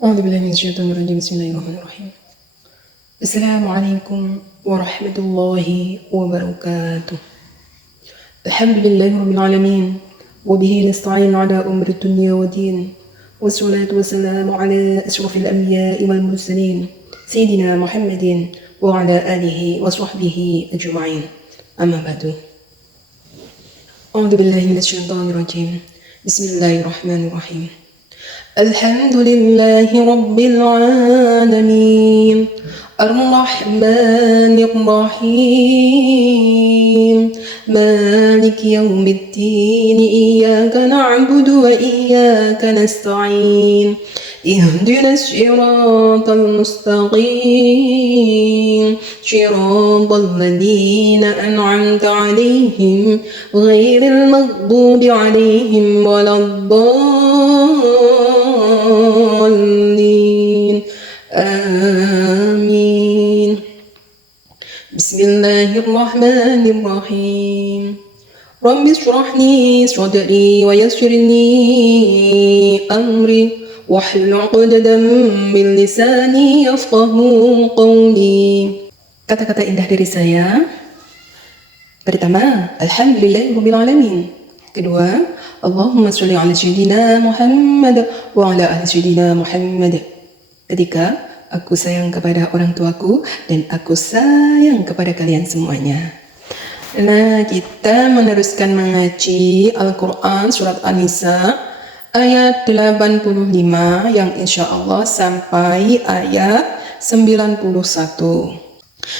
أعوذ بالله من الشيطان الرجيم. بسم الله الرحمن الرحيم. السلام عليكم ورحمة الله وبركاته. الحمد لله رب العالمين، وبه نستعين على أمر الدنيا والدين، والصلاة والسلام على أشرف الأنبياء والمرسلين سيدنا محمد وعلى آله وصحبه أجمعين. أما بعد، أعوذ بالله من الشيطان الرجيم. بسم الله الرحمن الرحيم. الحمد لله رب العالمين، الرحمن الرحيم، مالك يوم الدين، إياك نعبد وإياك نستعين، اهدنا الصراط المستقيم، صراط الذين أنعمت عليهم غير المغضوب عليهم ولا الضالين. آمين. بسم الله الرحمن الرحيم. رب اشرح لي صدري ويسر لي أمري واحلل عقدة من lisani yafqahu qawli. Kata-kata indah dari saya. Pertama, alhamdulillahirabbil alamin. Kedua, Allahumma sholli ala sayyidina Muhammad wa ala ali sayyidina Muhammad. Ketiga, aku sayang kepada orang tuaku dan aku sayang kepada kalian semuanya. Nah, kita meneruskan mengaji Al-Quran Surat An-Nisa ayat 85 yang insya Allah sampai ayat 91.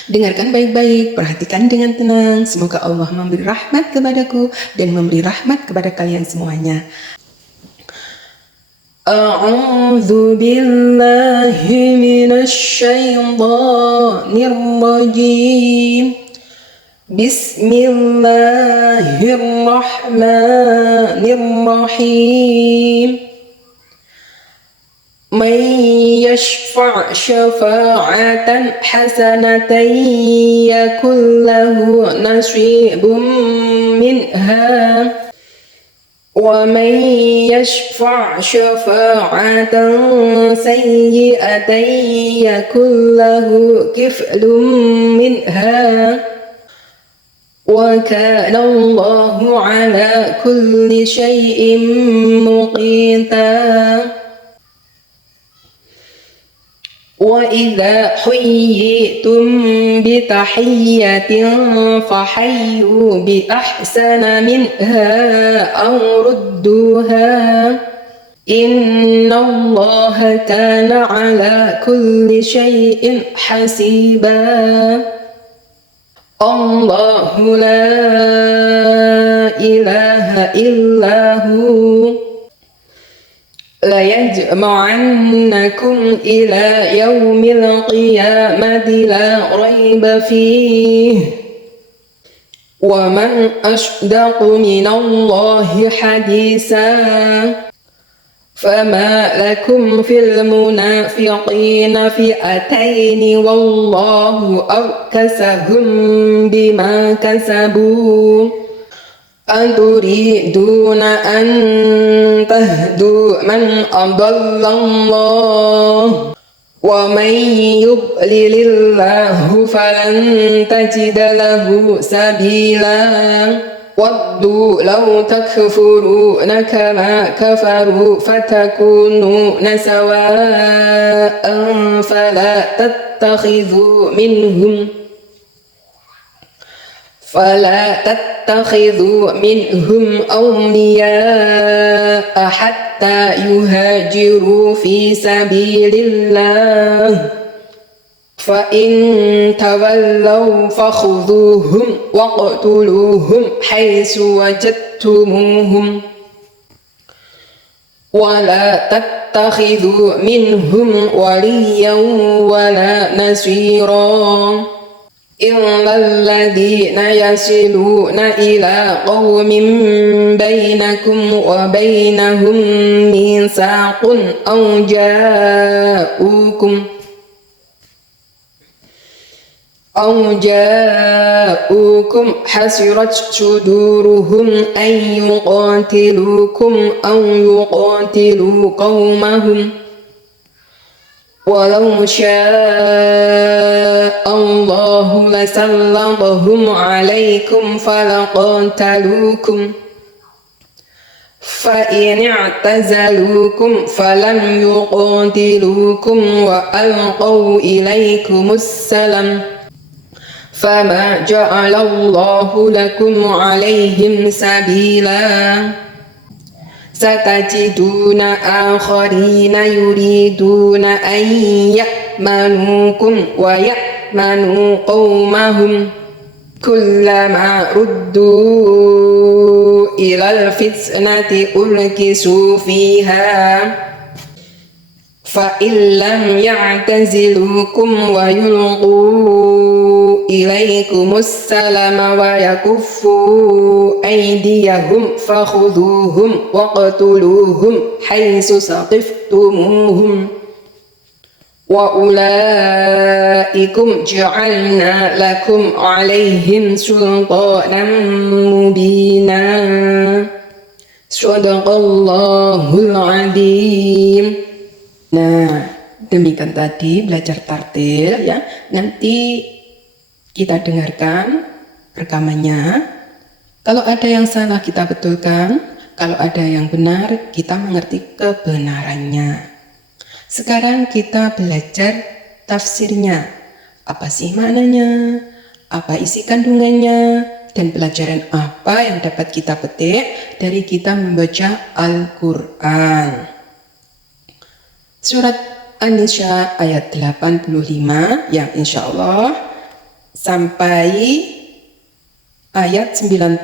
Dengarkan baik-baik, perhatikan dengan tenang. Semoga Allah memberi rahmat kepadaku dan memberi rahmat kepada kalian semuanya. A'udzu billahi minasy syaithanir rajim. Bismillahirrahmanirrahim. Man yashfa' syafa'atan hasanatan yakul lahu nasibun minha wa man yashfa' syafa'atan sayyi'atan yakul lahu kiflun minha wa kana Allahu ala kulli syai'in muqita. Wa idza huyyitum bi tahiyyatin fahayyu bi ahsana minha aw rudduha. Innallaha kana ala kulli syai'in hasiba. Allahu la ilaha illahu la yajma'annakum ila yaumil qiyamati la raiba fihi wa man asdaqu minallahi haditha. فما لكم في المنافقين فئتين والله أركسهم بما كسبوا أتريدون أن تهدوا من أضل الله ومن يضلل الله فلن تجد له سبيلا. وَدُّوا لَوْ تَكْفُرُونَ كَمَا كَفَرُوا فَتَكُونُونَ سَوَاءً فَلَا تَتَّخِذُوا مِنْهُمْ أَوْلِيَاءَ حَتَّى يُهَاجِرُوا فِي سَبِيلِ اللَّهِ فَإِن تَوَلَّوْا فَخُذُوهُمْ وَاقْتُلُوهُمْ حَيْثُ وَجَدتُّمُوهُمْ وَلَا تَتَّخِذُوا مِنْهُمْ وَلِيًّا وَلَا نَصِيرًا إِلَّا الَّذِينَ يَصِلُونَ إِلَى قَوْمٍ بَيْنَكُمْ وَبَيْنَهُم مِّيثَاقٌ أَوْ جاءوكم حسرت صدورهم أن يقاتلوكم أو يقاتلوا قومهم walau sya'allahu lasallabahum alaikum falaqatalukum فإن اعتزلوكم فلم يقاتلوكم وألقوا إليكم السلام فما جعل الله لكم عليهم سبيلا ستجدون آخرين يريدون أن يأمنوكم ويأمنوا قومهم كلما ردوا إلى الفتنة أركسوا فيها فإن لم يعتزلوكم ويلقوا إليكم السلام ويكفوا أيديهم فخذوهم واقتلوهم حيث ثقفتموهم وأولئكم جعلنا لكم عليهم سلطانا مبينا Sadaqallahul Adzim. Nah, demikian tadi belajar tartil ya. Nanti kita dengarkan rekamannya. Kalau ada yang salah kita betulkan, kalau ada yang benar kita mengerti kebenarannya. Sekarang kita belajar tafsirnya. Apa sih maknanya? Apa isi kandungannya? Dan pelajaran apa yang dapat kita petik dari kita membaca Al-Quran. Surat An-Nisa ayat 85 yang insya Allah sampai ayat 91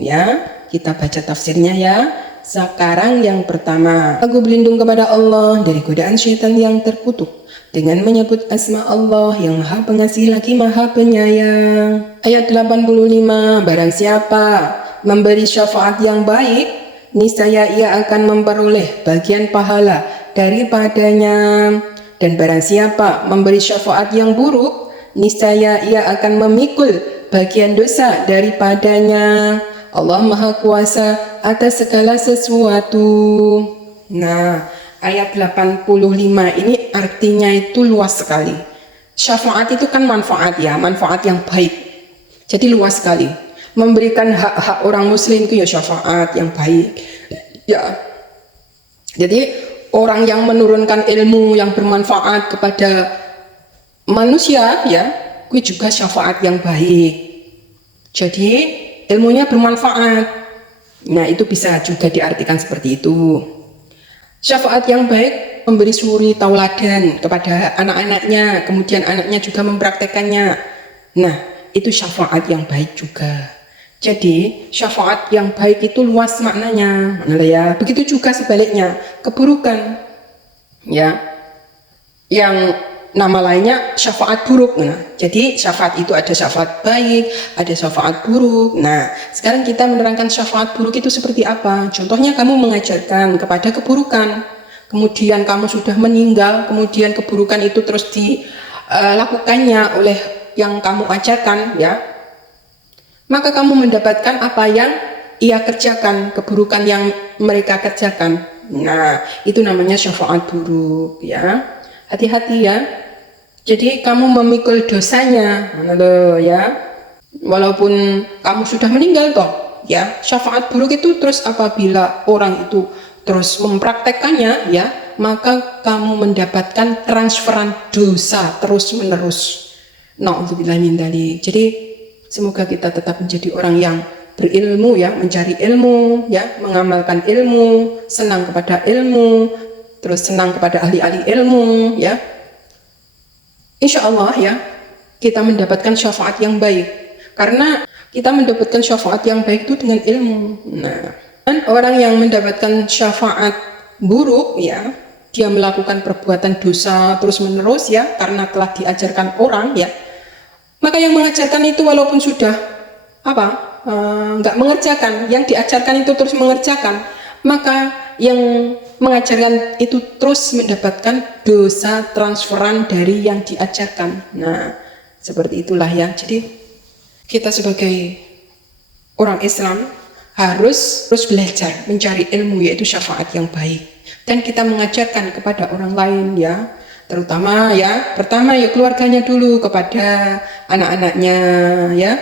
ya. Kita baca tafsirnya ya. Sekarang yang pertama, aku berlindung kepada Allah dari godaan syaitan yang terkutuk dengan menyebut asma Allah yang maha pengasih lagi maha penyayang. Ayat 85, barang siapa memberi syafaat yang baik, niscaya ia akan memperoleh bagian pahala daripadanya. Dan barang siapa memberi syafaat yang buruk, niscaya ia akan memikul bagian dosa daripadanya. Allah Maha Kuasa atas segala sesuatu. Nah, ayat 85 ini artinya itu luas sekali. Syafaat itu kan manfaat ya, manfaat yang baik. Jadi luas sekali. Memberikan hak-hak orang muslim itu ya syafaat yang baik. Ya. Jadi orang yang menurunkan ilmu yang bermanfaat kepada manusia ya, itu juga syafaat yang baik. Jadi ilmunya bermanfaat. Nah, itu bisa juga diartikan seperti itu. Syafaat yang baik memberi suri tauladan kepada anak-anaknya, kemudian anaknya juga mempraktekannya. Nah, itu syafaat yang baik juga. Jadi, syafaat yang baik itu luas maknanya. Ya, begitu juga sebaliknya, keburukan. Ya. Yang nama lainnya syafaat buruk. Nah, jadi syafaat itu ada syafaat baik, ada syafaat buruk. Nah, sekarang kita menerangkan syafaat buruk itu seperti apa. Contohnya kamu mengajarkan kepada keburukan, kemudian kamu sudah meninggal, kemudian keburukan itu terus dilakukannya oleh yang kamu ajarkan, ya. Maka kamu mendapatkan apa yang ia kerjakan, keburukan yang mereka kerjakan. Nah, itu namanya syafaat buruk, ya. Hati-hati ya. Jadi kamu memikul dosanya, ya. Walaupun kamu sudah meninggal toh, ya. Syafaat buruk itu terus apabila orang itu terus mempraktekannya, ya, maka kamu mendapatkan transferan dosa terus menerus. Na'udzubillah min dzalik. Jadi semoga kita tetap menjadi orang yang berilmu, ya, mencari ilmu, ya, mengamalkan ilmu, senang kepada ilmu, terus senang kepada ahli-ahli ilmu, ya. Insya Allah ya, kita mendapatkan syafaat yang baik. Karena kita mendapatkan syafaat yang baik itu dengan ilmu. Nah, dan orang yang mendapatkan syafaat buruk ya, dia melakukan perbuatan dosa terus menerus ya, karena telah diajarkan orang ya. Maka yang mengajarkan itu walaupun sudah nggak mengerjakan, yang diajarkan itu terus mengerjakan, maka yang mengajarkan itu terus mendapatkan dosa transferan dari yang diajarkan. Nah, seperti itulah ya. Jadi kita sebagai orang Islam harus terus belajar mencari ilmu, yaitu syafaat yang baik. Dan kita mengajarkan kepada orang lain ya, terutama ya, pertama ya keluarganya dulu, kepada anak-anaknya ya.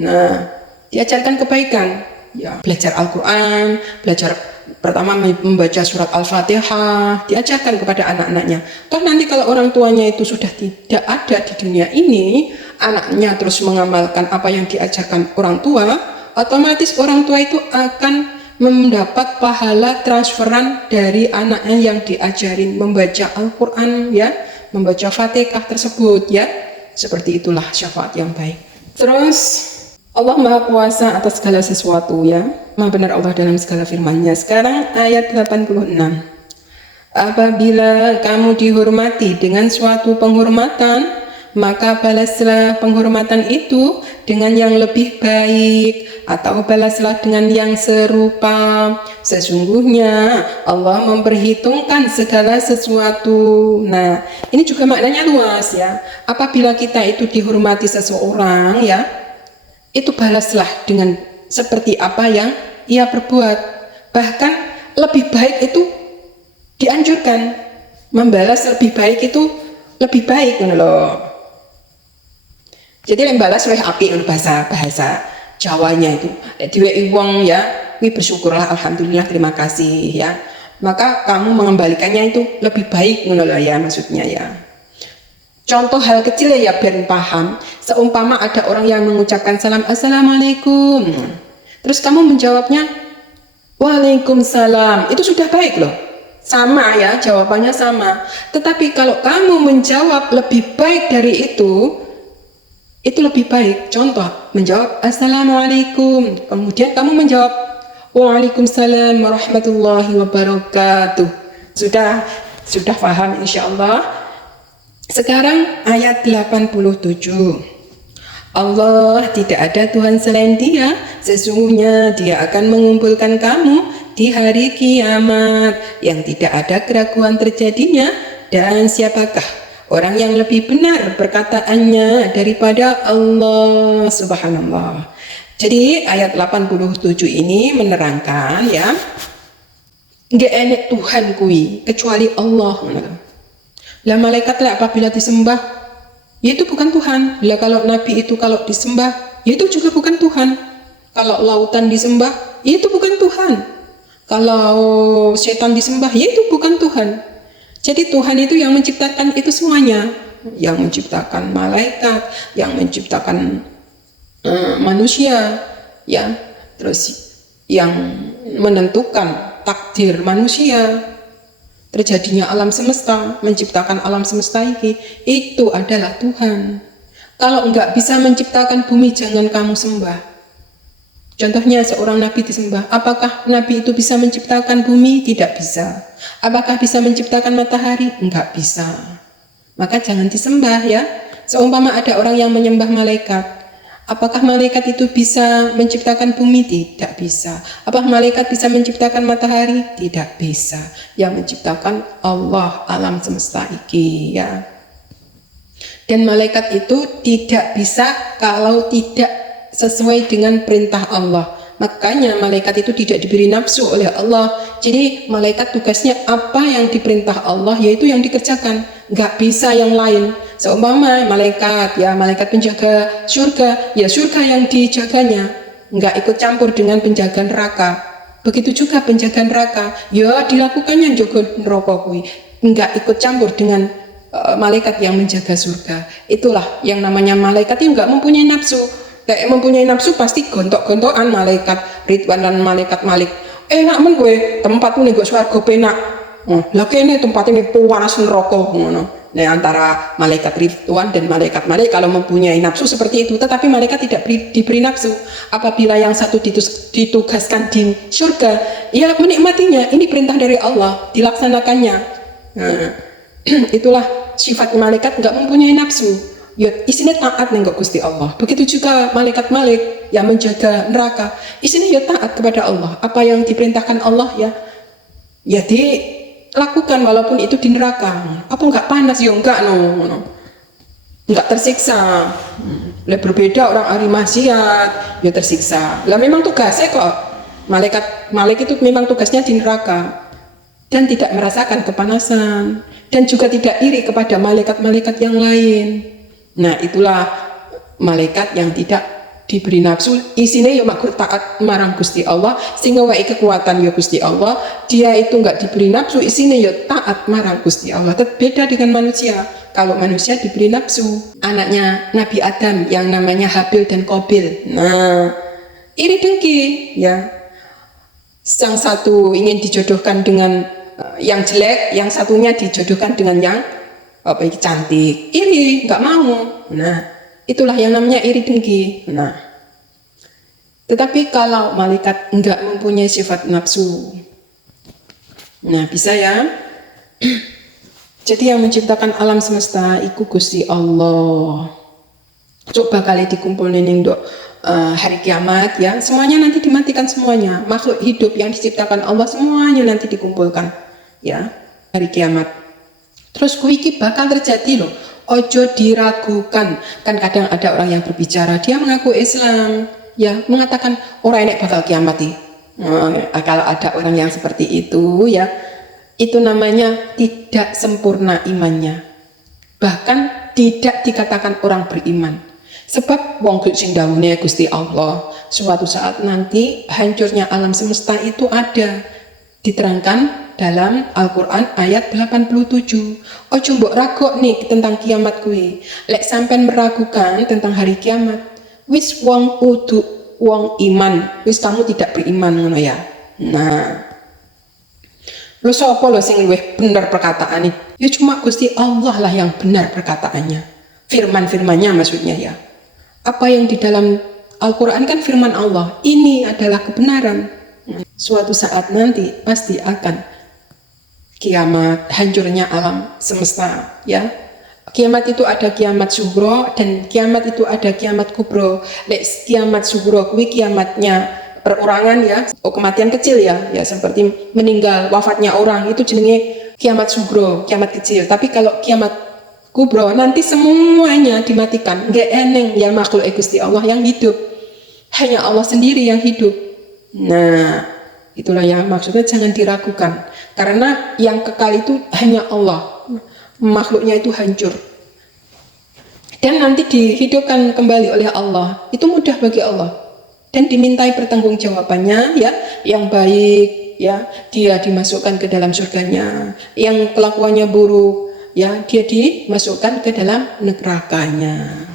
Nah, diajarkan kebaikan ya, belajar Al-Quran, belajar pertama membaca surat Al-Fatihah, diajarkan kepada anak-anaknya. Toh nanti kalau orang tuanya itu sudah tidak ada di dunia ini, anaknya terus mengamalkan apa yang diajarkan orang tua, otomatis orang tua itu akan mendapat pahala transferan dari anaknya yang diajarin membaca Al-Quran ya, membaca Fatihah tersebut ya. Seperti itulah syafaat yang baik. Terus Allah Maha Kuasa atas segala sesuatu ya, Maha benar Allah dalam segala firman-Nya. Sekarang ayat 86. Apabila kamu dihormati dengan suatu penghormatan, maka balaslah penghormatan itu dengan yang lebih baik, atau balaslah dengan yang serupa. Sesungguhnya Allah memperhitungkan segala sesuatu. Nah, ini juga maknanya luas ya. Apabila kita itu dihormati seseorang ya, itu balaslah dengan seperti apa yang ia perbuat. Bahkan lebih baik itu dianjurkan, membalas lebih baik itu lebih baik loh. Jadi membalas oleh api bahasa Jawanya itu. Diweki wong ya, kuwi bersyukurlah, alhamdulillah, terima kasih ya. Maka kamu mengembalikannya itu lebih baik loh ya, maksudnya ya. Contoh hal kecil ya biar paham. Seumpama ada orang yang mengucapkan salam, assalamualaikum, terus kamu menjawabnya waalaikumsalam, itu sudah baik loh. Sama ya, jawabannya sama. Tetapi kalau kamu menjawab lebih baik dari itu lebih baik. Contoh, menjawab assalamualaikum, kemudian kamu menjawab waalaikumsalam warahmatullahi wabarakatuh. Sudah paham insyaallah. Sekarang ayat 87. Allah tidak ada Tuhan selain Dia, sesungguhnya Dia akan mengumpulkan kamu di hari kiamat yang tidak ada keraguan terjadinya. Dan siapakah orang yang lebih benar perkataannya daripada Allah? Subhanallah. Jadi ayat 87 ini menerangkan ya, nggak enak Tuhan kui kecuali Allah. Lah malaikat lah apabila disembah, ya itu bukan Tuhan. Lah kalau nabi itu kalau disembah, ya itu juga bukan Tuhan. Kalau lautan disembah, ya itu bukan Tuhan. Kalau setan disembah, ya itu bukan Tuhan. Jadi Tuhan itu yang menciptakan itu semuanya, yang menciptakan malaikat, yang menciptakan manusia, ya, terus yang menentukan takdir manusia, terjadinya alam semesta, menciptakan alam semesta ini, itu adalah Tuhan. Kalau enggak bisa menciptakan bumi, jangan kamu sembah. Contohnya seorang nabi disembah, apakah nabi itu bisa menciptakan bumi? Tidak bisa. Apakah bisa menciptakan matahari? Enggak bisa. Maka jangan disembah ya. Seumpama ada orang yang menyembah malaikat, apakah malaikat itu bisa menciptakan bumi? Tidak bisa. Apakah malaikat bisa menciptakan matahari? Tidak bisa. Yang menciptakan Allah alam semesta iki ya. Dan malaikat itu tidak bisa kalau tidak sesuai dengan perintah Allah. Makanya malaikat itu tidak diberi nafsu oleh Allah. Jadi malaikat tugasnya apa yang diperintah Allah, yaitu yang dikerjakan, nggak bisa yang lain. Seumpama malaikat ya, malaikat penjaga surga, ya surga yang dijaganya, nggak ikut campur dengan penjaga neraka. Begitu juga penjaga neraka, ya dilakukannya jaga neraka kui, nggak ikut campur dengan malaikat yang menjaga surga. Itulah yang namanya malaikat yang nggak mempunyai nafsu. Kayak mempunyai nafsu pasti gontok-gontokan malaikat Ridwan dan malaikat Malik. Enak men gue tempatmu nih gue swarga penak. Lah kene tempatnya panas neraka ngono. Nah, antara malaikat Ridwan dan malaikat Malik kalau mempunyai nafsu seperti itu, tetapi malaikat tidak diberi nafsu. Apabila yang satu ditugaskan di surga, ya menikmatinya. Ini perintah dari Allah, dilaksanakannya. Nah, itulah sifat malaikat, nggak mempunyai nafsu. Ya isinya taat nih kok Gusti Allah. Begitu juga malaikat Malik yang menjaga neraka, isinya ya taat kepada Allah. Apa yang diperintahkan Allah ya dilakukan walaupun itu di neraka. Apa enggak panas? Ya enggak no. Enggak tersiksa. Lah berbeda orang ahli maksiat ya tersiksa. Lah memang tugasnya kok malaikat Malik itu memang tugasnya di neraka. dan tidak merasakan kepanasan, dan juga tidak iri kepada malaikat-malaikat yang lain. Nah, itulah malaikat yang tidak diberi nafsu, isinya ya makhluk taat marang Gusti Allah, sehingga wae kekuatan ya Gusti Allah, dia itu enggak diberi nafsu, isinya ya taat marang Gusti Allah. Beda dengan manusia. Kalau manusia diberi nafsu, anaknya Nabi Adam yang namanya Habil dan Qabil. Nah, iri dengki ya. Yang satu ingin dijodohkan dengan yang jelek, yang satunya dijodohkan dengan yang cantik. Iri, nggak mau. Nah, itulah yang namanya iri dengki. Nah, tetapi kalau malaikat enggak mempunyai sifat nafsu, nah bisa ya. Jadi yang menciptakan alam semesta iku Gusti Allah. Coba kali dikumpulin dok hari kiamat ya, semuanya nanti dimatikan semuanya. Makhluk hidup yang diciptakan Allah semuanya nanti dikumpulkan ya hari kiamat. Terus kuiki bakal terjadi loh. Ojo diragukan. Kan kadang ada orang yang berbicara, dia mengaku Islam, ya mengatakan orang ini bakal kiamat nih. Kalau ada orang yang seperti itu ya, itu namanya tidak sempurna imannya. Bahkan tidak dikatakan orang beriman. Sebab wong sing dawuhne Gusti Allah, suatu saat nanti hancurnya alam semesta itu ada. Diterangkan dalam Al-Quran ayat 87. Ojo mbok ragok nih tentang kiamat kuwi. Lek sampean meragukan tentang hari kiamat, wis wong kudu wong iman, wis kamu tidak beriman ngono ya. Nah, lu sapa lo sing luwih bener perkataan ini? Ya cuma Gusti Allah lah yang benar perkataannya. Firman-firmannya maksudnya ya. Apa yang di dalam Al-Quran kan firman Allah. Ini adalah kebenaran. Suatu saat nanti pasti akan kiamat, hancurnya alam semesta ya. Kiamat itu ada kiamat sughra dan kiamat itu ada kiamat kubro. Kiamat sughra kuwi kiamatnya perorangan ya, kematian kecil ya, seperti meninggal, wafatnya orang, itu jenenge kiamat sughra, kiamat kecil. Tapi kalau kiamat kubro nanti semuanya dimatikan, nggak eneng ya makhluk Gusti Allah yang hidup, hanya Allah sendiri yang hidup. Nah, itulah yang maksudnya jangan diragukan, karena yang kekal itu hanya Allah, makhluknya itu hancur dan nanti dihidupkan kembali oleh Allah. Itu mudah bagi Allah dan dimintai pertanggungjawabannya ya, yang baik ya dia dimasukkan ke dalam surganya, yang kelakuannya buruk ya dia dimasukkan ke dalam nerakanya.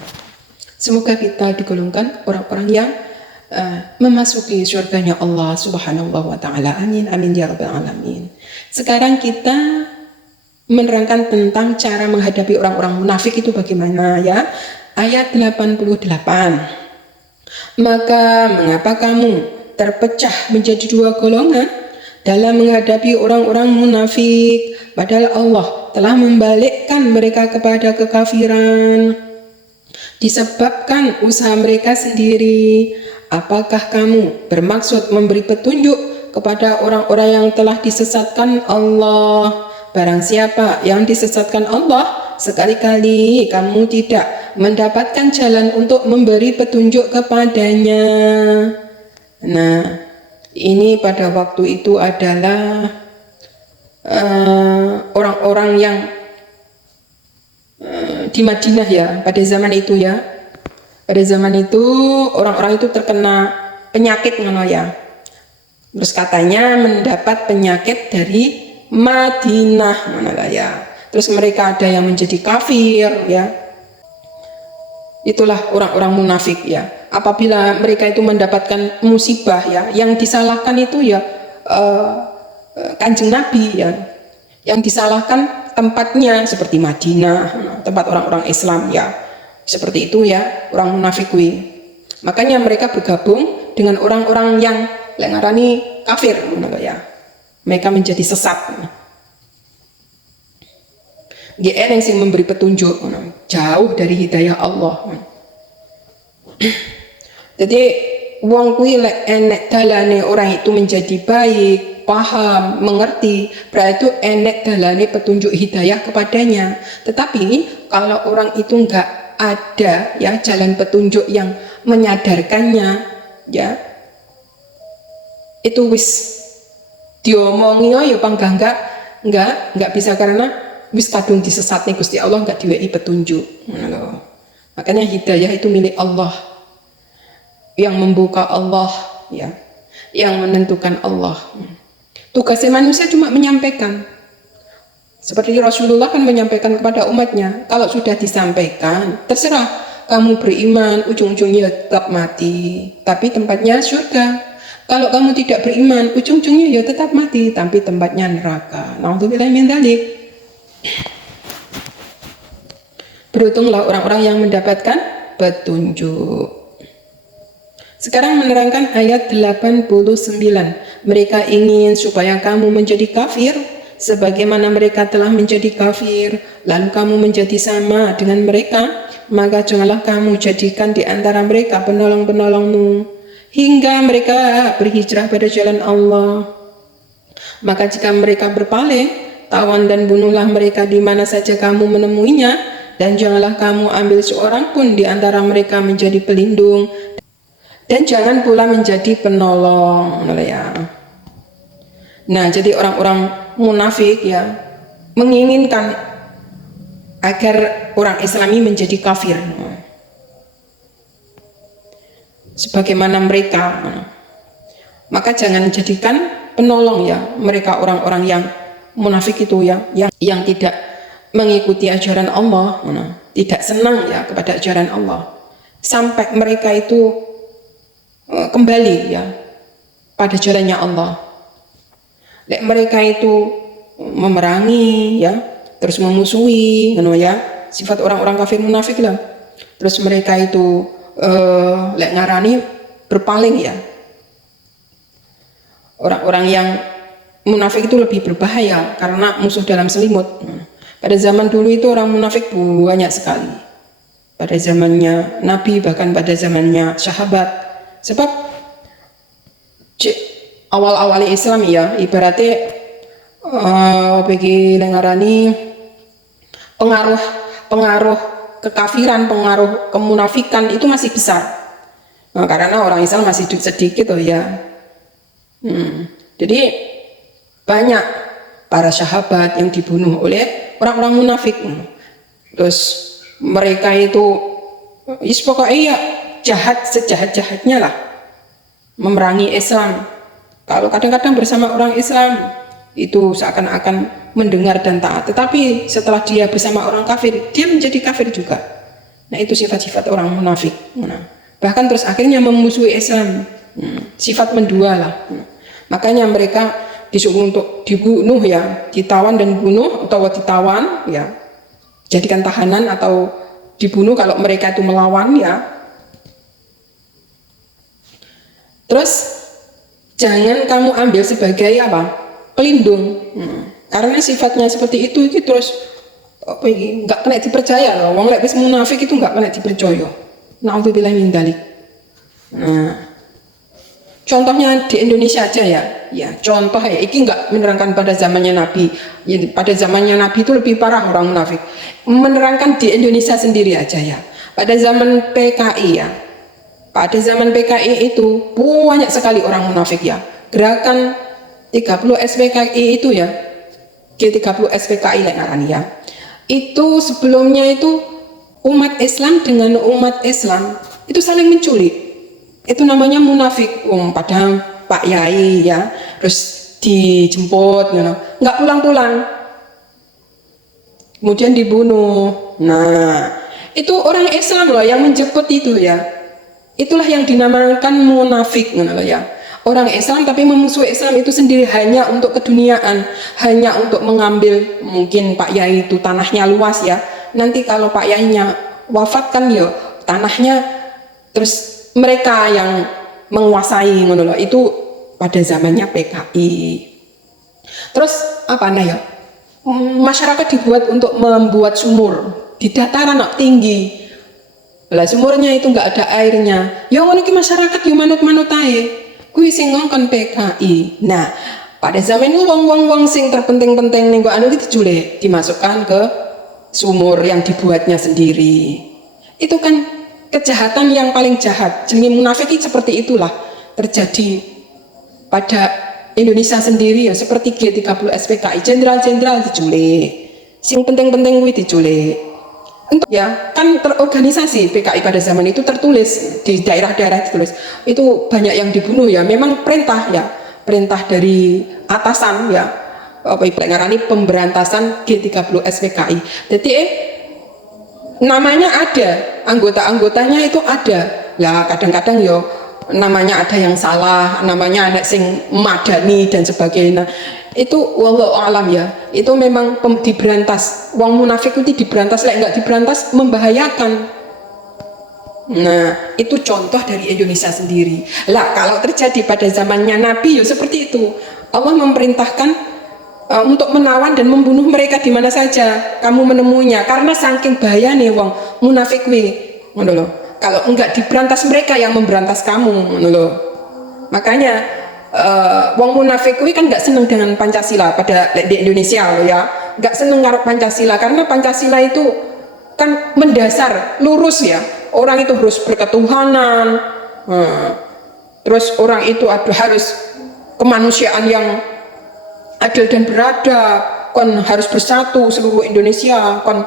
Semoga kita digolongkan orang-orang yang memasuki surganya Allah Subhanahu wa ta'ala. Amin amin ya rabbal alamin. Sekarang kita menerangkan tentang cara menghadapi orang-orang munafik itu bagaimana ya. Ayat 88. Maka mengapa kamu terpecah menjadi dua golongan dalam menghadapi orang-orang munafik, padahal Allah telah membalikkan mereka kepada kekafiran disebabkan usaha mereka sendiri. Apakah kamu bermaksud memberi petunjuk kepada orang-orang yang telah disesatkan Allah? Barang siapa yang disesatkan Allah, sekali-kali kamu tidak mendapatkan jalan untuk memberi petunjuk kepadanya. Nah, ini pada waktu itu adalah orang-orang yang di Madinah ya, pada zaman itu ya. Pada zaman itu orang-orang itu terkena penyakit ya. Terus katanya mendapat penyakit dari Madinah ya. Terus mereka ada yang menjadi kafir ya. Itulah orang-orang munafik ya. Apabila mereka itu mendapatkan musibah ya, yang disalahkan itu ya Kanjeng Nabi ya. Yang disalahkan tempatnya seperti Madinah, tempat orang-orang Islam ya. Seperti itu ya, orang munafik kuwi. Makanya mereka bergabung dengan orang-orang yang ngarani kafir ya. Mereka menjadi sesat. GN yang sing memberi petunjuk jauh dari hidayah Allah. Jadi wong kuwi lek enek dalane orang itu menjadi baik, paham, mengerti, berarti itu enek dalane petunjuk hidayah kepadanya. Tetapi kalau orang itu enggak ada ya jalan petunjuk yang menyadarkannya ya, itu wis diomongi ya panggah enggak bisa, karena wis kadung disesatne Gusti Allah, enggak diwehi petunjuk. Makanya hidayah itu milik Allah, yang membuka Allah ya, yang menentukan Allah. Tugasnya manusia cuma menyampaikan. Seperti Rasulullah kan menyampaikan kepada umatnya, kalau sudah disampaikan, terserah kamu beriman, ujung-ujungnya tetap mati, tapi tempatnya surga. Kalau kamu tidak beriman, ujung-ujungnya ya tetap mati, tapi tempatnya neraka. Na'udzubillah min dzalik. Beruntunglah orang-orang yang mendapatkan petunjuk. Sekarang menerangkan ayat 89. Mereka ingin supaya kamu menjadi kafir sebagaimana mereka telah menjadi kafir, lalu kamu menjadi sama dengan mereka, maka janganlah kamu jadikan di antara mereka penolong-penolongmu hingga mereka berhijrah pada jalan Allah. Maka jika mereka berpaling, tawan dan bunuhlah mereka di mana saja kamu menemuinya, dan janganlah kamu ambil seorang pun di antara mereka menjadi pelindung, dan jangan pula menjadi penolong. Ya. Nah, jadi orang-orang munafik ya menginginkan agar orang Islami menjadi kafir, sebagaimana mereka. Maka jangan jadikan penolong ya mereka, orang-orang yang munafik itu ya, yang tidak mengikuti ajaran Allah, tidak senang ya kepada ajaran Allah, sampai mereka itu kembali ya pada jalannya Allah. Mereka itu memerangi ya, terus memusuhi, ya, sifat orang-orang kafir munafik lah. Terus mereka itu ngarani berpaling ya. Orang-orang yang munafik itu lebih berbahaya karena musuh dalam selimut. Pada zaman dulu itu orang munafik banyak sekali. Pada zamannya Nabi, bahkan pada zamannya sahabat. Sebab awal-awal Islam ya, ibaratnya bagi lengarani pengaruh kekafiran, pengaruh kemunafikan itu masih besar. Karena orang Islam masih sedikit ya. Jadi banyak para sahabat yang dibunuh oleh orang-orang munafik. Terus mereka itu pokoknya ya jahat sejahat-jahatnya lah, memerangi Islam. Kalau kadang-kadang bersama orang Islam itu seakan-akan mendengar dan taat, tetapi setelah dia bersama orang kafir, dia menjadi kafir juga. Nah, itu sifat-sifat orang munafik. Bahkan terus akhirnya memusuhi Islam, sifat mendua lah. Makanya mereka disuruh untuk dibunuh ya, ditawan dan bunuh, atau ditawan ya, jadikan tahanan atau dibunuh kalau mereka itu melawan ya. Terus jangan kamu ambil sebagai apa? Pelindung. Karena sifatnya seperti itu terus nggak kena dipercaya loh. Wong lek wis munafik itu nggak kena dipercaya. Na'udzubillah min dzalik. Nah, contohnya di Indonesia aja ya. Ya, contoh ya, iki nggak menerangkan pada zamannya Nabi. Ya, pada zamannya Nabi itu lebih parah orang munafik. Menerangkan di Indonesia sendiri aja ya. Pada zaman PKI ya. Pada zaman PKI itu banyak sekali orang munafik ya. Gerakan 30 SPKI itu ya, G30 SPKI ngarani ya. Itu sebelumnya itu umat Islam dengan umat Islam itu saling menculik. Itu namanya munafik. Padahal Pak Yai ya, terus dijemput, nggak pulang-pulang, kemudian dibunuh. Nah, itu orang Islam loh yang menjemput itu ya. Itulah yang dinamakan munafik, ya. Orang Islam tapi memusuhi Islam itu sendiri hanya untuk keduniaan, hanya untuk mengambil, mungkin Pak Yai itu tanahnya luas ya. Nanti kalau Pak Yainya wafat kan ya tanahnya terus mereka yang menguasai, itu pada zamannya PKI. Terus apa ya? Masyarakat dibuat untuk membuat sumur di dataran tinggi. Lah sumurnya itu nggak ada airnya. Ya ngono ki masyarakat yo manut-manut ae. Kuwi sing ngongkon PKI. Nah, pada zaman itu wong-wong sing terpenting-penting ning kok anu diculik, dimasukkan ke sumur yang dibuatnya sendiri. Itu kan kejahatan yang paling jahat. Jenenge munafik seperti itulah terjadi pada Indonesia sendiri ya seperti G30 SPKI, jenderal-jenderal diculik, sing penting-penting kuwi diculik. Untuk ya kan terorganisasi PKI pada zaman itu tertulis di daerah-daerah ditulis itu banyak yang dibunuh ya, memang perintah ya, perintah dari atasan ya, apa ngarani pemberantasan G30 SPKI. Jadi namanya ada, anggota-anggotanya itu ada ya, kadang-kadang yo namanya ada yang salah, namanya anak sing madani dan sebagainya. Itu wallahu alam ya, itu memang diberantas. Wong munafik itu diberantas, lek enggak diberantas membahayakan. Nah, itu contoh dari Indonesia sendiri. Lah, kalau terjadi pada zamannya Nabi ya seperti itu. Allah memerintahkan untuk menawan dan membunuh mereka di mana saja kamu menemuinya, karena saking bahaya nih wong munafik wi, ngono lho. Kalau enggak diberantas mereka yang memberantas kamu, ngono lho. Makanya wong munafik wi kan enggak seneng dengan Pancasila pada di Indonesia loh ya, enggak seneng karo Pancasila karena Pancasila itu kan mendasar, lurus ya. Orang itu harus berketuhanan, terus orang itu harus kemanusiaan yang adil dan beradab, kon harus bersatu seluruh Indonesia, kon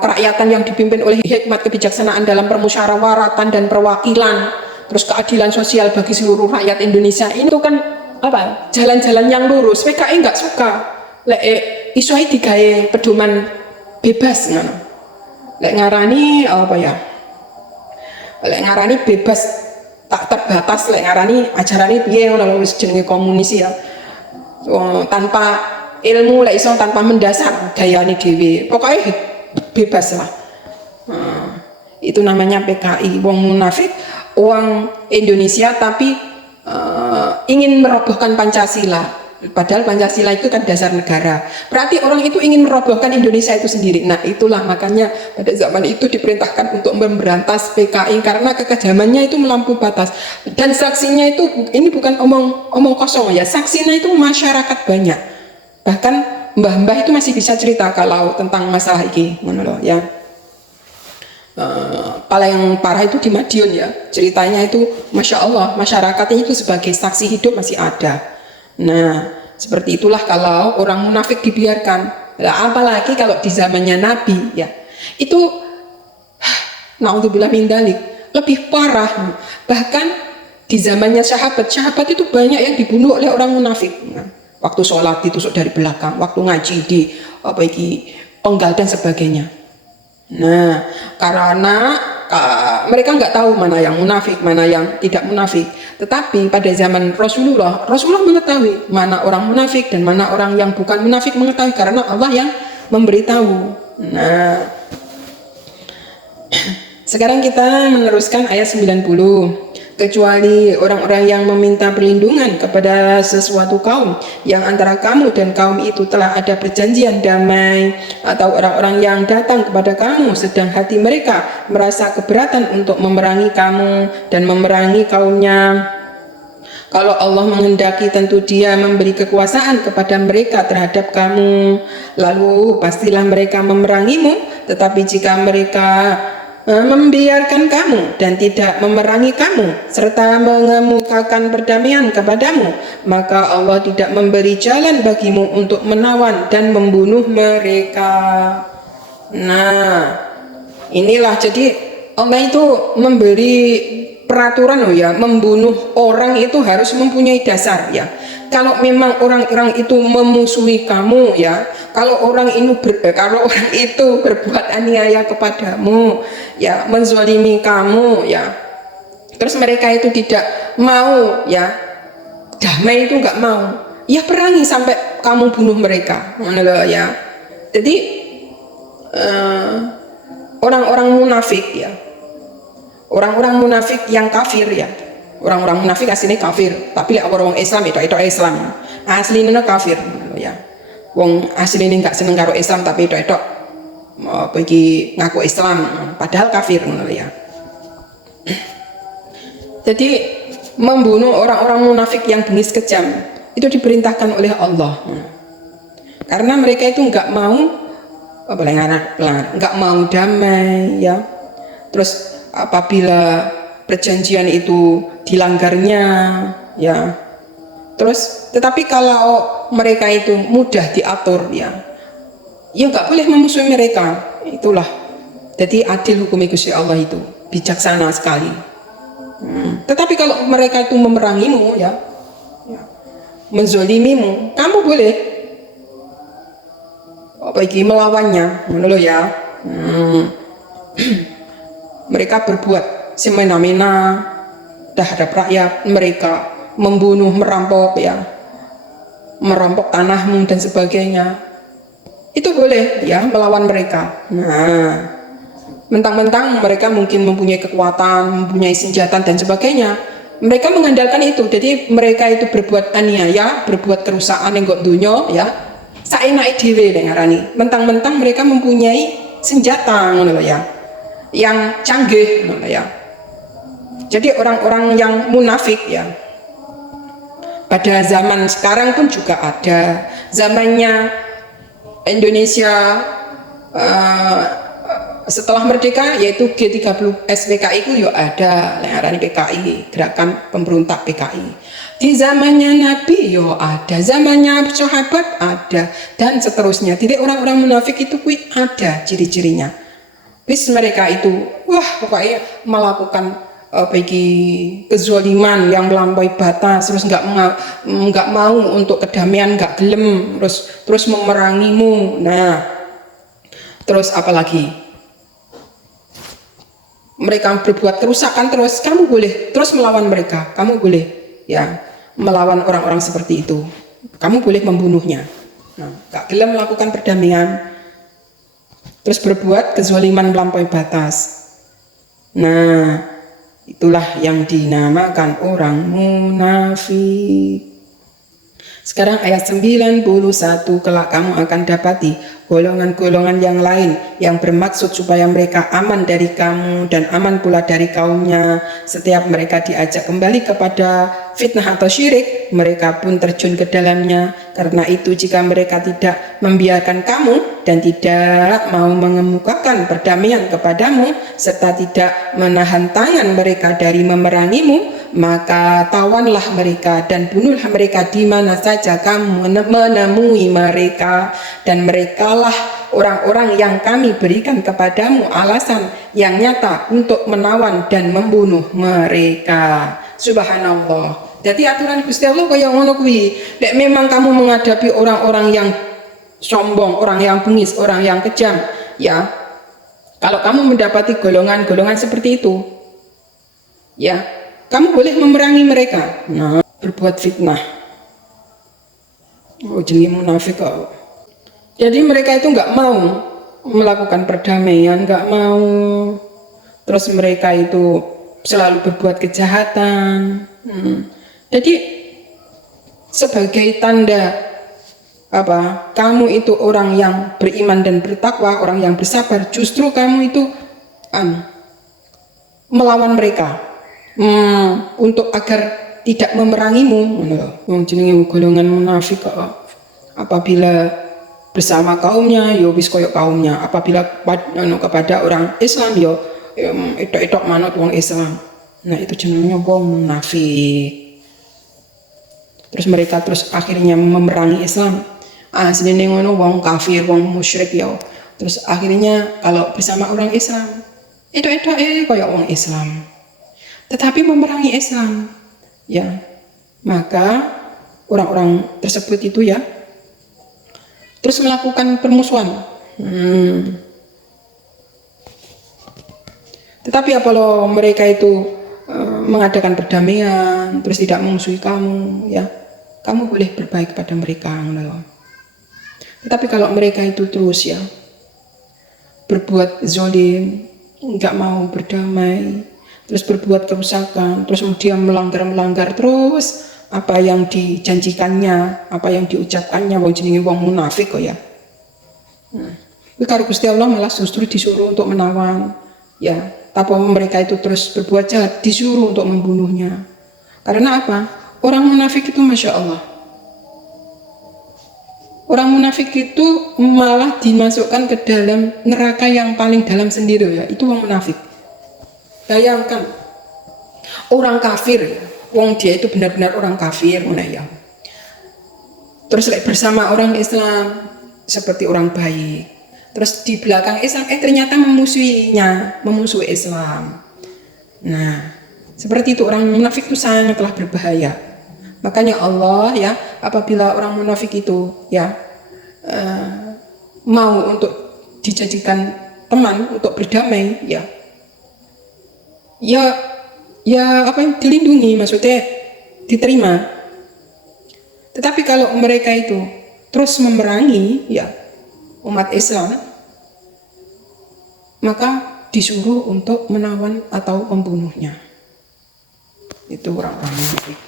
kerakyatan yang dipimpin oleh hikmat kebijaksanaan dalam permusyawaratan dan perwakilan, terus keadilan sosial bagi seluruh rakyat Indonesia. Ini tuh kan apa? Jalan-jalan yang lurus. PKI nggak suka. Lek iso digawe pedoman bebas ngono. Lek ngarani apa ya? Lek ngarani bebas tak terbatas, lek ngarani ajarane piye ngono lho, jenenge komunis ya. Tanpa ilmu lah, iso tanpa mendasar gayane dewi, pokoknya bebas lah. Itu namanya PKI, wong munafik, uang Indonesia tapi ingin merobohkan Pancasila. Padahal Pancasila itu kan dasar negara. Berarti orang itu ingin merobohkan Indonesia itu sendiri. Nah itulah makanya pada zaman itu diperintahkan untuk memberantas PKI karena kekejamannya itu melampaui batas. Dan saksinya itu ini bukan omong kosong ya. Saksinya itu masyarakat banyak. Bahkan mbah-mbah itu masih bisa cerita kalau tentang masalah ini, ya. Paling parah itu di Madiun ya. Ceritanya itu masya Allah masyarakatnya itu sebagai saksi hidup masih ada. Nah, seperti itulah kalau orang munafik dibiarkan. Nah, apalagi kalau di zamannya Nabi ya. Itu naudzubillah min dzalik, lebih parah. Bahkan di zamannya sahabat itu banyak yang dibunuh oleh orang munafik. Nah, waktu sholat ditusuk dari belakang, waktu ngaji di penggal dan sebagainya. Nah, karena mereka nggak tahu mana yang munafik, mana yang tidak munafik. Tetapi pada zaman Rasulullah mengetahui mana orang munafik dan mana orang yang bukan munafik, mengetahui karena Allah yang memberitahu. Nah, sekarang kita meneruskan ayat 90. Kecuali orang-orang yang meminta perlindungan kepada sesuatu kaum yang antara kamu dan kaum itu telah ada perjanjian damai, atau orang-orang yang datang kepada kamu sedang hati mereka merasa keberatan untuk memerangi kamu dan memerangi kaumnya. Kalau Allah menghendaki tentu Dia memberi kekuasaan kepada mereka terhadap kamu, lalu pastilah mereka memerangimu. Tetapi jika mereka membiarkan kamu dan tidak memerangi kamu serta mengemukakan perdamaian kepadamu, maka Allah tidak memberi jalan bagimu untuk menawan dan membunuh mereka. Nah, inilah jadi Allah itu memberi peraturan loh ya, membunuh orang itu harus mempunyai dasar ya. Kalau memang orang-orang itu memusuhi kamu ya, kalau orang itu berbuat aniaya kepadamu ya, menzalimi kamu ya, terus mereka itu tidak mau ya, damai itu nggak mau ya, perangi sampai kamu bunuh mereka ya. Jadi orang-orang munafik ya, orang-orang munafik yang kafir ya, orang-orang munafik aslinya kafir, tapi orang Islam itu Islam aslinya kafir ya. Wong aslinya nggak seneng karo Islam tapi itu pergi ngaku Islam padahal kafir ya. Jadi membunuh orang-orang munafik yang bengis kejam itu diperintahkan oleh Allah karena mereka itu nggak mau nggak mau damai ya. Terus apabila perjanjian itu dilanggarnya ya, Terus tetapi kalau mereka itu mudah diatur ya nggak boleh memusuhi mereka. Itulah jadi adil hukum Gusti Allah itu, bijaksana sekali. Tetapi kalau mereka itu memerangimu ya menzolimimu, kamu boleh melawannya, menurut ya. Mereka berbuat semena-mena terhadap rakyat, mereka membunuh, merampok merampok tanahmu dan sebagainya. Itu boleh ya melawan mereka. Nah, mentang-mentang mereka mungkin mempunyai kekuatan, mempunyai senjata dan sebagainya, mereka mengandalkan itu. Jadi mereka itu berbuat aniaya, berbuat kerusakan yang gak dunia ya. Saenak dhewe ngarani. Mentang-mentang mereka mempunyai senjata ngono ya. Yang canggih ngono ya. Jadi orang-orang yang munafik ya. Pada zaman sekarang pun juga ada. Zamannya Indonesia setelah merdeka yaitu G30 SPKI itu ya ada ngarani PKI, gerakan pemberontak PKI. Di zamannya Nabi yo ada, zamannya sahabat ada, dan seterusnya. Jadi orang-orang munafik itu ada ciri-cirinya. Bis mereka itu pokoknya melakukan kezaliman yang melampaui batas, terus nggak mau untuk kedamaian, nggak gelem, terus memerangimu. Nah, terus apalagi mereka berbuat kerusakan, terus kamu boleh terus melawan mereka, kamu boleh ya melawan orang-orang seperti itu, kamu boleh membunuhnya. Nah, gak gelem melakukan perdamaian, terus berbuat kezaliman melampaui batas. Nah, itulah yang dinamakan orang munafik. Sekarang ayat 91, kelak kamu akan dapati golongan-golongan yang lain yang bermaksud supaya mereka aman dari kamu dan aman pula dari kaumnya. Setiap mereka diajak kembali kepada fitnah atau syirik, mereka pun terjun ke dalamnya. Karena itu jika mereka tidak membiarkan kamu dan tidak mau mengemukakan perdamaian kepadamu serta tidak menahan tangan mereka dari memerangimu, maka tawanlah mereka dan bunuhlah mereka di mana saja kamu menemui mereka, dan merekalah orang-orang yang kami berikan kepadamu alasan yang nyata untuk menawan dan membunuh mereka. Subhanallah. Jadi aturan Gusti Allah kaya ngono kuwi. Nek memang kamu menghadapi orang-orang yang sombong, orang yang bengis, orang yang kejam, ya. Kalau kamu mendapati golongan-golongan seperti itu, ya, kamu boleh memerangi mereka. Nah, berbuat fitnah. Oh, jenenge munafik kok. Jadi mereka itu nggak mau melakukan perdamaian, nggak mau. Terus mereka itu selalu berbuat kejahatan. Jadi sebagai tanda kamu itu orang yang beriman dan bertakwa, orang yang bersabar, justru kamu itu melawan mereka untuk agar tidak memerangimu. Jenenge golongan munafik kok. Apabila bersama kaumnya yo wis koyo kaumnya, apabila kepada orang Islam yo etok-etok manut wong Islam. Nah, itu jenenge wong munafik. Terus mereka akhirnya memerangi Islam. Asline ngono wong kafir, wong musyrik ya. Terus akhirnya kalau bersama orang Islam, etok-etok koyo wong Islam. Tetapi memerangi Islam, ya. Maka orang-orang tersebut itu ya terus melakukan permusuhan. Tetapi apabila mereka itu mengadakan perdamaian, terus tidak memusuhi kamu, ya, kamu boleh berbaik pada mereka. Tetapi kalau mereka itu terus ya berbuat zalim, nggak mau berdamai, terus berbuat kerusakan, terus dia melanggar terus apa yang dijanjikannya, apa yang diucapkannya, wong jenenge wong munafik kok ya. Karo Gusti Allah malah justru disuruh untuk menawan, ya. Tapi mereka itu terus berbuat jahat, disuruh untuk membunuhnya. Karena apa? Orang munafik itu Masya Allah, orang munafik itu malah dimasukkan ke dalam neraka yang paling dalam sendiri ya. Itu orang munafik. Bayangkan orang kafir ya. Wong dia itu benar-benar orang kafir, ya. terus bersama orang Islam seperti orang baik, terus di belakang Islam ternyata memusuhi Islam. Nah, seperti itu orang munafik itu sangatlah berbahaya. Makanya Allah ya, apabila orang munafik itu ya mau untuk dijadikan teman untuk berdamai dilindungi, maksudnya diterima. Tetapi kalau mereka itu terus memerangi umat Islam, maka disuruh untuk menawan atau membunuhnya. Itu orang-orang munafik.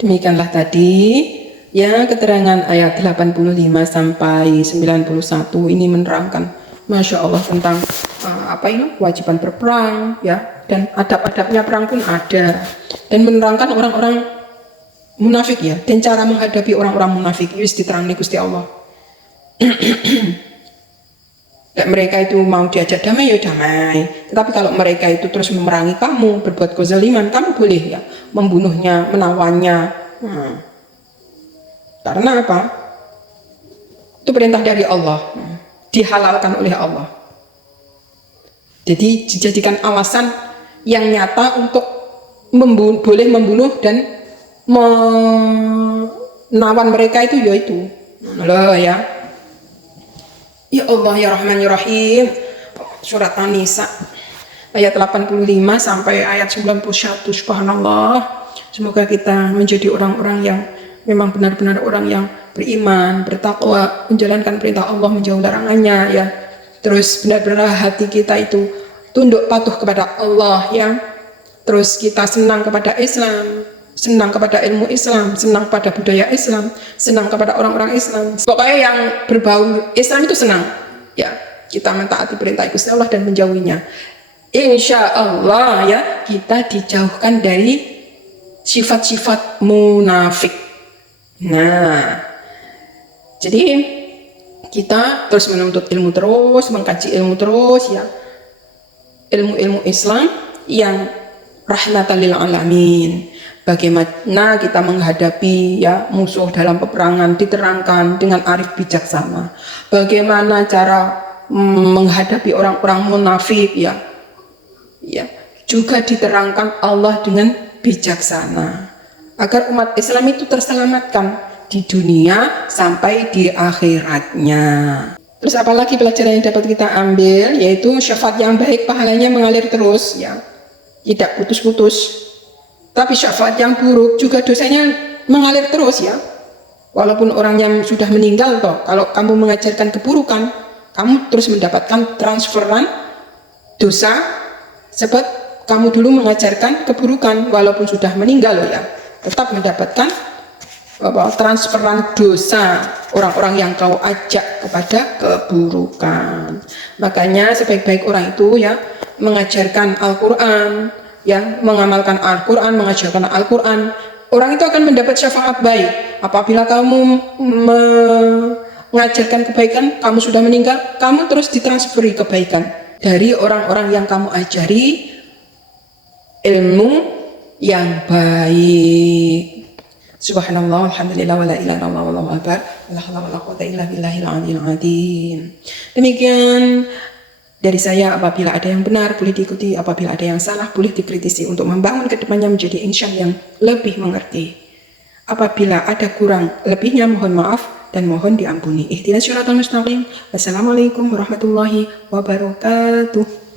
Demikianlah tadi keterangan ayat 85 sampai 91 ini menerangkan, Masya Allah, tentang kewajiban berperang dan adab-adabnya perang pun ada, dan menerangkan orang-orang munafik dan cara menghadapi orang-orang munafik. Wis diterangkan Gusti Allah. Mereka itu mau diajak damai damai, tetapi kalau mereka itu terus memerangi kamu, berbuat kezaliman, kamu boleh membunuhnya, menawannya. Karena apa? Itu perintah dari Allah, dihalalkan oleh Allah. Jadi dijadikan alasan yang nyata untuk boleh membunuh dan menawan mereka itu yaitu Ya Allah ya Rahman ya Rahim. Surat An-Nisa ayat 85 sampai ayat 91. Subhanallah. Semoga kita menjadi orang-orang yang memang benar-benar orang yang beriman, bertakwa, menjalankan perintah Allah, menjauh larangannya Terus benar-benar hati kita itu tunduk patuh kepada Allah Terus kita senang kepada Islam, senang kepada ilmu Islam, senang pada budaya Islam, senang kepada orang-orang Islam. Pokoknya yang berbau Islam itu senang. Kita mentaati perintah Gusti Allah dan menjauhinya. Insya Allah kita dijauhkan dari sifat-sifat munafik. Nah, jadi kita terus menuntut ilmu terus, mengkaji ilmu terus ilmu-ilmu Islam yang rahmatan lil alamin. Bagaimana kita menghadapi musuh dalam peperangan diterangkan dengan arif bijaksana. Bagaimana cara menghadapi orang-orang munafik juga diterangkan Allah dengan bijaksana agar umat Islam itu terselamatkan di dunia sampai di akhiratnya. Terus apalagi pelajaran yang dapat kita ambil, yaitu syafaat yang baik pahalanya mengalir terus tidak putus-putus. Tapi syafaat yang buruk juga dosanya mengalir terus walaupun orang yang sudah meninggal kalau kamu mengajarkan keburukan, kamu terus mendapatkan transferan dosa sebab kamu dulu mengajarkan keburukan, walaupun sudah meninggal tetap mendapatkan transferan dosa orang-orang yang kau ajak kepada keburukan. Makanya sebaik-baik orang itu mengajarkan Al-Quran, mengamalkan Al-Quran, mengajarkan Al-Quran. Orang itu akan mendapat syafaat baik. Apabila kamu mengajarkan kebaikan, kamu sudah meninggal, kamu terus ditransferi kebaikan dari orang-orang yang kamu ajari ilmu yang baik. Subhanallah, alhamdulillah, wa la ilaha illallah, wallahu akbar, la haula wala quwwata illa billahil aliyyil azim. Demikian dari saya. Apabila ada yang benar boleh diikuti, apabila ada yang salah boleh dikritisi untuk membangun kedepannya menjadi insan yang lebih mengerti. Apabila ada kurang lebihnya mohon maaf dan mohon diampuni. Ihdinas siratal mustaqim. Wassalamualaikum warahmatullahi wabarakatuh.